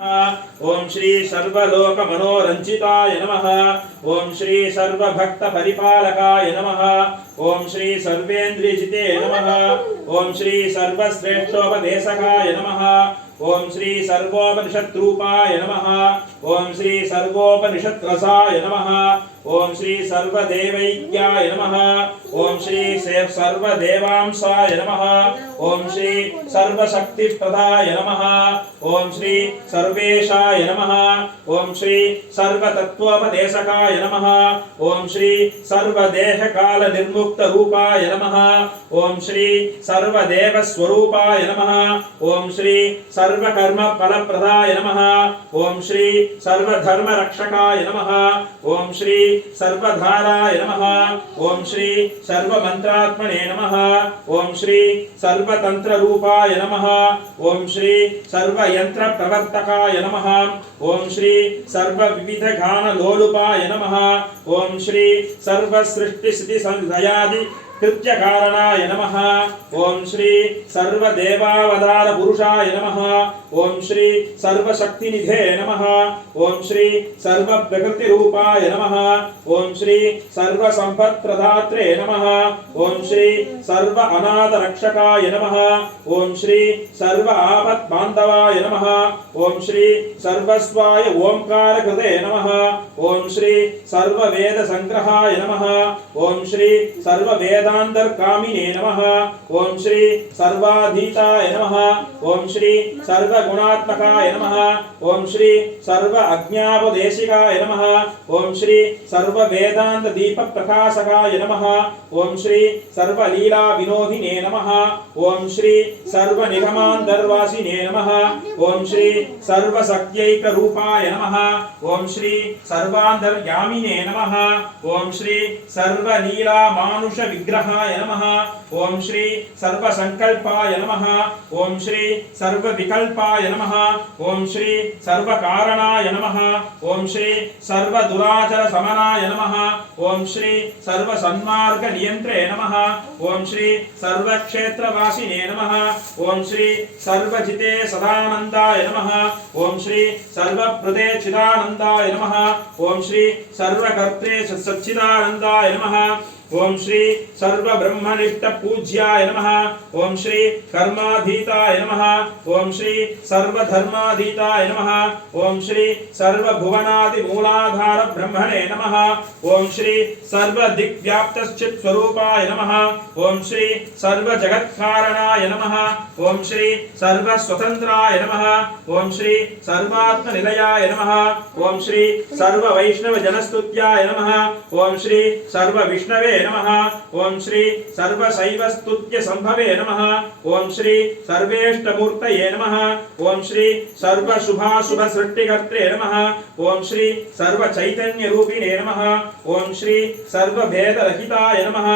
ओम श्री सर्वलोक मनोरंजिताय नमः। ओम श्री सर्वभक्त परिपालकाय नमः। ओम श्री सर्वेन्द्रियजिते नमः। ओम श्री सर्वश्रेष्ठोपदेशकाय नमः। ओम श्री सर्वोपनिषद्रूपाय नमः। ओम श्री सर्वोपनिषद्रसाय नमः। ओम श्री सर्वदेवैक्याय नमः। ओम श्री सर्वदेवांशाय नमः। ओम श्री सर्वशक्तिप्रदाय नमः। ओम श्री सर्वेशाय नमः। ओम श्री सर्वतत्त्वोपदेशकाय नमः। ओम श्री सर्वदेहकाल निर्मुक्त रूपाय नमः। ओम श्री सर्वदेवस्वरूपाय नमः। ओम श्री सर्वकर्म फलप्रदाय नमः। ओम श्री सर्वधर्मरक्षकाय नमः। ओम श्री सर्वधाराय नमः। ओम श्री सर्वमन्त्रात्मने नमः। ओम श्री सर्वतंत्ररूपाय नमः। ओम श्री सर्वयंत्रप्रवर्तकाय नमः। ओम श्री सर्वविविधगानलोलुपाय नमः। ओम श्री सर्वसृष्टिस्थितिसंहायादि कृत्यकारणाय नमः। ओम श्री सर्वदेवावतार पुरुषाय नमः। ओम श्री सर्वशक्तिनिधे नमः। ओम श्री सर्वप्रकृतिरूपाय नमः। ओम श्री सर्वसंपत्प्रदात्रे नमः। ओम श्री सर्व अनाथरक्षकाय नमः। ओम श्री सर्व आपद्बान्धवाय नमः। ओम श्री सर्वस्वाय ओंकारकृते नमः। ओम श्री सर्ववेदसंग्रहाय नमः। ओम श्री सर्ववेदान्तर्कामिने नमः। ओम श्री सर्वाधीताय नमः। ओम श्री सर्वगुणात्मकाय नमः। ओम श्री सर्व अज्ञापदेशिकाय नमः। ओम श्री सर्ववेदांत दीप प्रकाशकाय नमः। ओम श्री सर्वलीला विनोदिने नमः। ओम श्री सर्वनिगमान्तर्वासिने नमः। ओम श्री सर्वशक्त्यैक रूपाय नमः। ओम श्री सर्वान्तर्यामिने नमः। ओम श्री सर्वलीला मानुष विग्रहाय नमः। ओम श्री सर्वसंकल्पाय नमः। ओम श्री सर्वविकल्पाय नमः। ओम श्री सर्वकारणाय नमः। ओम श्री सर्वदुराचर समनाय नमः। ओम श्री सर्वसन्मार्ग नियंत्रे नमः। ओम श्री सर्वक्षेत्रवासिने नमः। ओम श्री सर्वजिते सदानंदाय नमः। ओम श्री सर्वप्रदे चिदानंदाय नमः। ओम श्री सर्वकर्त्रे सच्चिदानंदाय नमः। ओम श्री सर्वब्रह्मनिष्ठ पूज्याय नमः। ओम श्री कर्माधीताय नमः। ओम श्री सर्वधर्माधीताय नमः। ओम श्री सर्वभुवनादि मूलाधार ब्रह्मणे नमः। ओम श्री सर्वदिग्व्याप्तश्चित् स्वरूपाय नमः। ओम श्री सर्वजगत्कारणाय नमः। ओम श्री सर्वस्वतंत्राय नमः। ओम श्री सर्वात्मनिलयाय नमः। ओम श्री सर्ववैष्णवजनस्तुत्याय नमः। ओम श्री सर्वविष्णवे नमः। ओम श्री सर्वशैवस्तुत्य संभवे नमः। ओम श्री सर्वेष्टमूर्तये नमः। ओम श्री सर्वशुभाशुभ सृष्टिकर्त्रे नमः। ओम श्री सर्वचैतन्यरूपिणे नमः। ओम श्री सर्वभेदरहिताय नमः।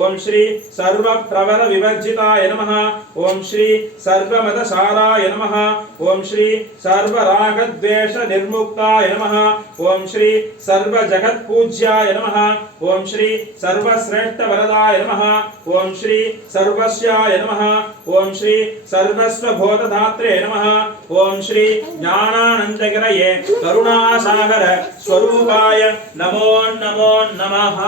ओम श्री सर्वप्रवर विवर्जिताय नमः। ओम श्री सर्वमतसाराय नमः। ओम श्री सर्वरागद्वेष निर्मुक्ताय नमः। ओम श्री सर्वजगत्पूज्याय नमः। ओम श्री सर्वश्रेष्ठ वरदाय नमः। ओम श्री सर्वस्याय नमः। ओम श्री सर्वस्वबोधदात्रे नमः। ओम श्री ज्ञानानंदगिरये करुणासागर स्वरूपाय नमो नमो नमः।